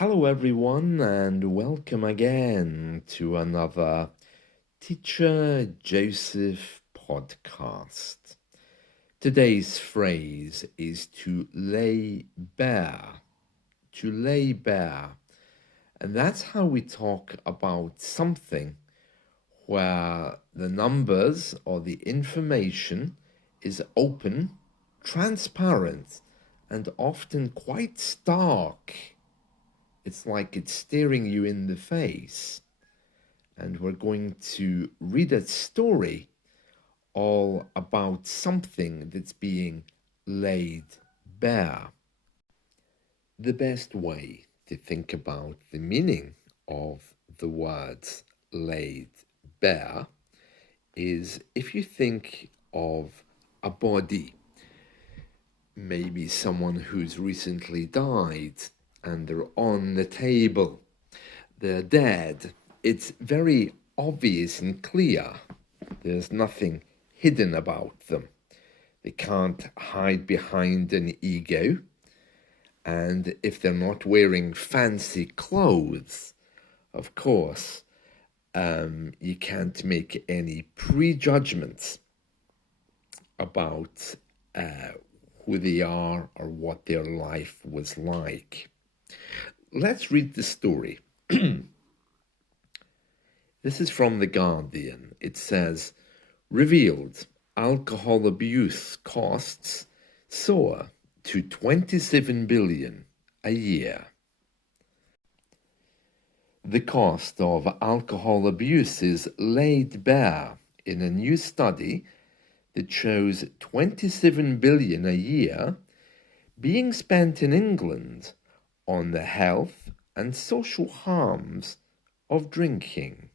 Hello, everyone, and welcome again to another Teacher Joseph podcast. Today's phrase is to lay bare. To lay bare. And that's how we talk about something where the numbers or the information is open, transparent, and often quite stark. It's like it's staring you in the face. And we're going to read a story all about something that's being laid bare. The best way to think about the meaning of the words laid bare is if you think of a body, maybe someone who's recently died, and they're on the table. They're dead. It's very obvious and clear. There's nothing hidden about them. They can't hide behind an ego. And if they're not wearing fancy clothes, of course, you can't make any prejudgments about who they are or what their life was like. Let's read the story. This is from The Guardian. It says, revealed alcohol abuse costs soar to 27 billion a year. The cost of alcohol abuse is laid bare in a new study that shows 27 billion a year being spent in England on the health and social harms of drinking.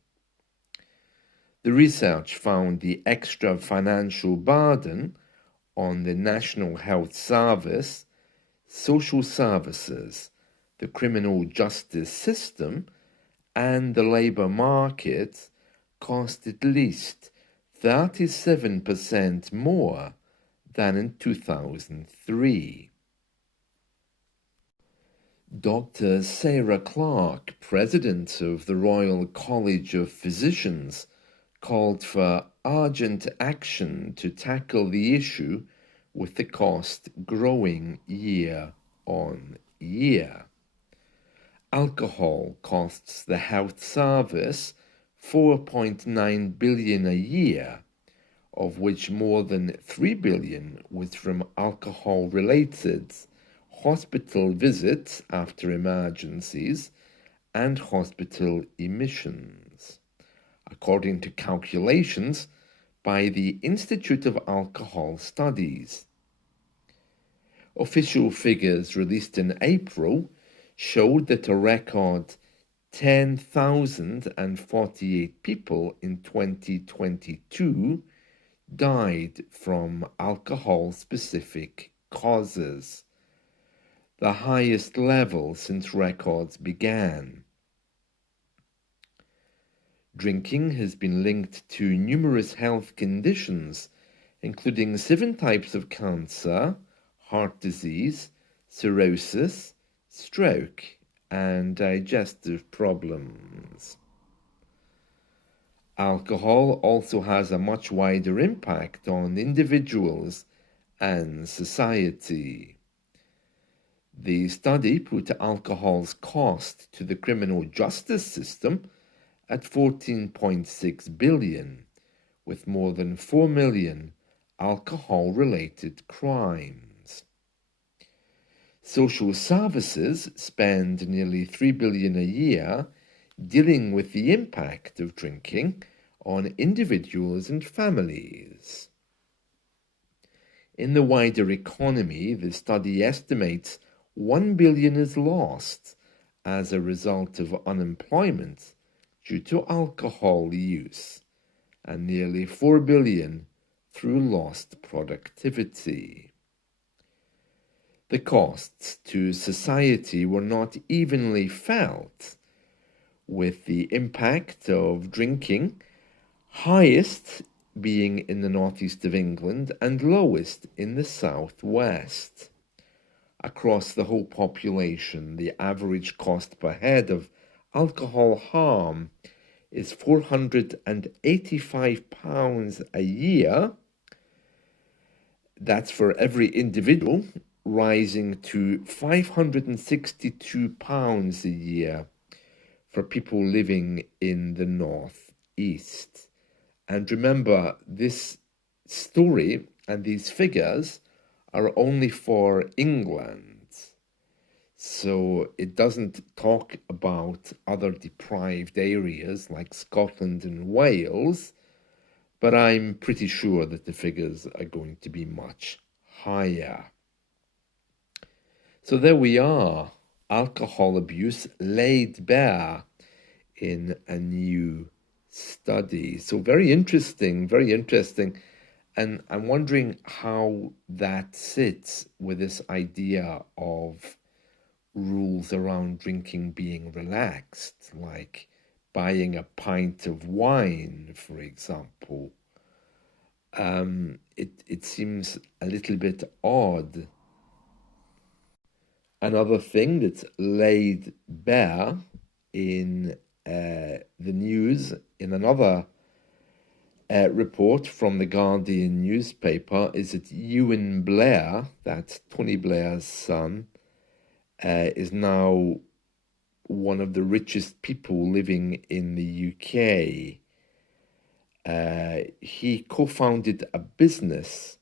The research found the extra financial burden on the National Health Service, social services, the criminal justice system, and the labour market cost at least 37% more than in 2003. Dr. Sarah Clark, president of the Royal College of Physicians, called for urgent action to tackle the issue, with the cost growing year on year. Alcohol costs the health service 4.9 billion a year, of which more than 3 billion was from alcohol-related hospital visits after emergencies and hospital admissions, according to calculations by the Institute of Alcohol Studies. Official figures released in April showed that a record 10,048 people in 2022 died from alcohol-specific causes, the highest level since records began. Drinking has been linked to numerous health conditions, including 7 types of cancer, heart disease, cirrhosis, stroke, and digestive problems. Alcohol also has a much wider impact on individuals and society. The study put alcohol's cost to the criminal justice system at 14.6 billion, with more than 4 million alcohol-related crimes. Social services spend nearly 3 billion a year dealing with the impact of drinking on individuals and families. In the wider economy, the study estimates 1 billion is lost as a result of unemployment due to alcohol use, and nearly 4 billion through lost productivity. The costs to society were not evenly felt, with the impact of drinking highest being in the northeast of England and lowest in the southwest. across the whole population. The average cost per head of alcohol harm is £485 a year. That's for every individual, rising to £562 a year for people living in the North East. And remember, this story and these figures are only for England. So it doesn't talk about other deprived areas like Scotland and Wales, but I'm pretty sure that the figures are going to be much higher. So there we are, alcohol abuse laid bare in a new study. So very interesting, very interesting. And I'm wondering how that sits with this idea of rules around drinking being relaxed, like buying a pint of wine, for example. It seems a little bit odd. Another thing that's laid bare in the news in another report from the Guardian newspaper is that Ewan Blair, that's Tony Blair's son, is now one of the richest people living in the UK. He co-founded a business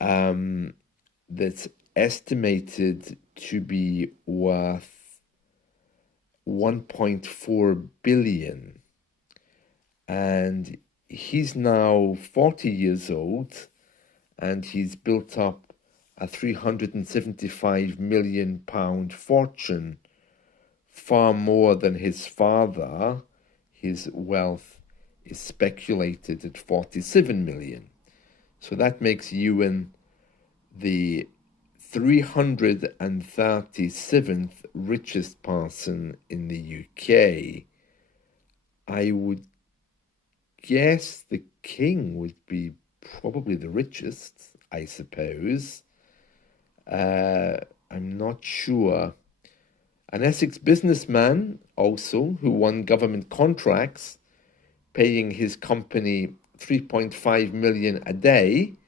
that's estimated to be worth 1.4 billion. And he's now 40 years old, and he's built up a £375 million fortune, far more than his father. His wealth is speculated at 47 million. So that makes Ewan the 337th richest person in the UK. I would guess the king would be probably the richest, I suppose. I'm not sure. An Essex businessman also who won government contracts, paying his company 3.5 million a day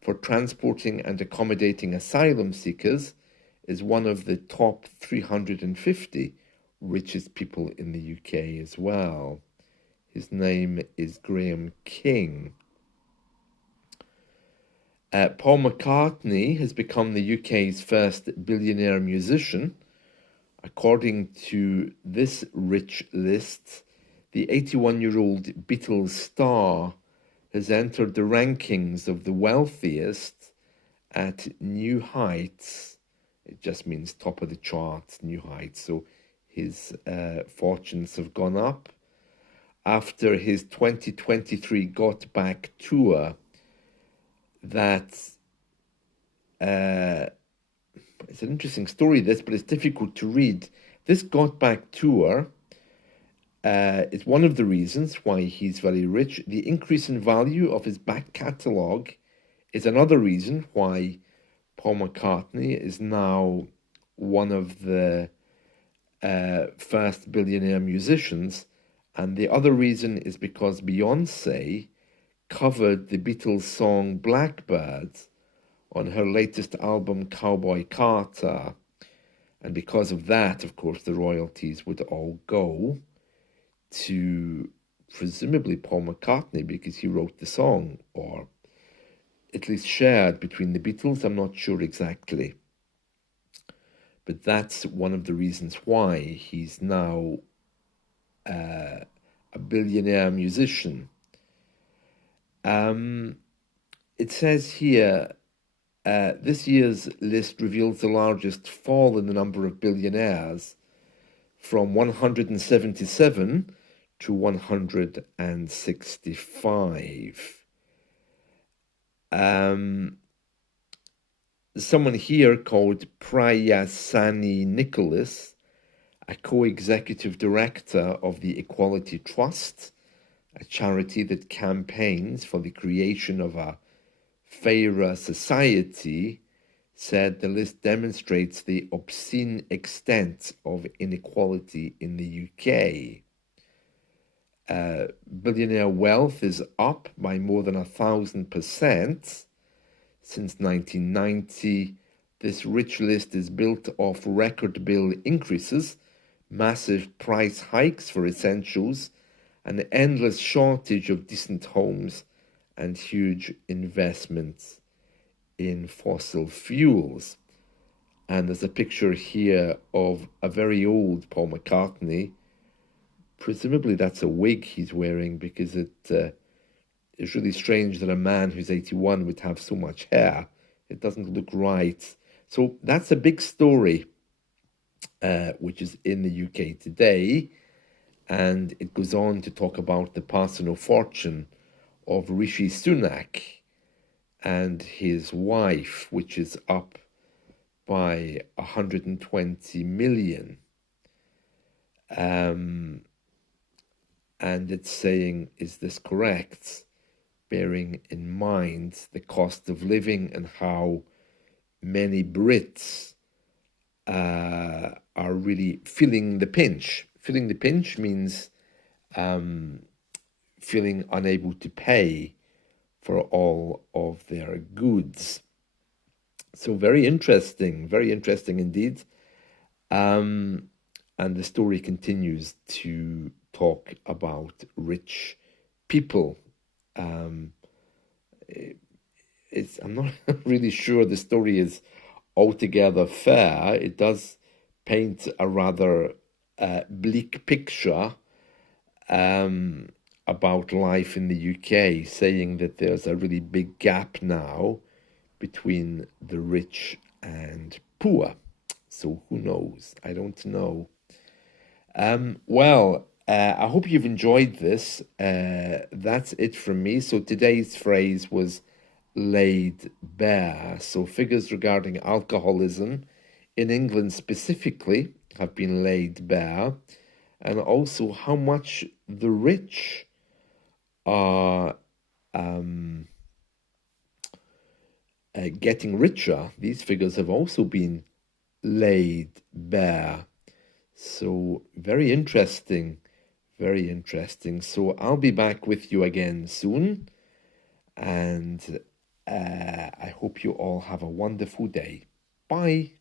for transporting and accommodating asylum seekers, is one of the top 350 richest people in the UK as well. His name is Graham King. Paul McCartney has become the UK's first billionaire musician. According to this rich list, the 81-year-old Beatles star has entered the rankings of the wealthiest at new heights. It just means top of the charts, new heights. So his fortunes have gone up after his 2023 Got Back tour. That's it's an interesting story, this, but it's difficult to read. This Got Back tour is one of the reasons why he's very rich. The increase in value of his back catalogue is another reason why Paul McCartney is now one of the first billionaire musicians. And the other reason is because Beyoncé covered the Beatles song Blackbird on her latest album Cowboy Carter. And because of that, of course, the royalties would all go to presumably Paul McCartney because he wrote the song, or at least shared between the Beatles. I'm not sure exactly. But that's one of the reasons why he's now a billionaire musician. It says here, this year's list reveals the largest fall in the number of billionaires from 177 to 165. Someone here called Prayasani Nicholas, a co-executive director of the Equality Trust, a charity that campaigns for the creation of a fairer society, said the list demonstrates the obscene extent of inequality in the UK. Billionaire wealth is up by more than 1,000% since 1990. This rich list is built off record bill increases, massive price hikes for essentials, an endless shortage of decent homes, and huge investments in fossil fuels. And there's a picture here of a very old Paul McCartney. Presumably that's a wig he's wearing, because it's really strange that a man who's 81 would have so much hair. It doesn't look right. So that's a big story, which is in the UK today. And it goes on to talk about the personal fortune of Rishi Sunak and his wife, which is up by 120 million. And it's saying, is this correct? Bearing in mind the cost of living and how many Brits are really feeling the pinch. Feeling the pinch means feeling unable to pay for all of their goods. So very interesting indeed. And the story continues to talk about rich people. I'm not really sure the story is altogether fair. It does paint a rather bleak picture about life in the UK, saying that there's a really big gap now between the rich and poor. So who knows? I don't know. I hope you've enjoyed this. That's it from me. So today's phrase was laid bare. So figures regarding alcoholism in England specifically have been laid bare, and also how much the rich are getting richer. These figures have also been laid bare. So very interesting, very interesting. So I'll be back with you again soon, and I hope you all have a wonderful day. Bye.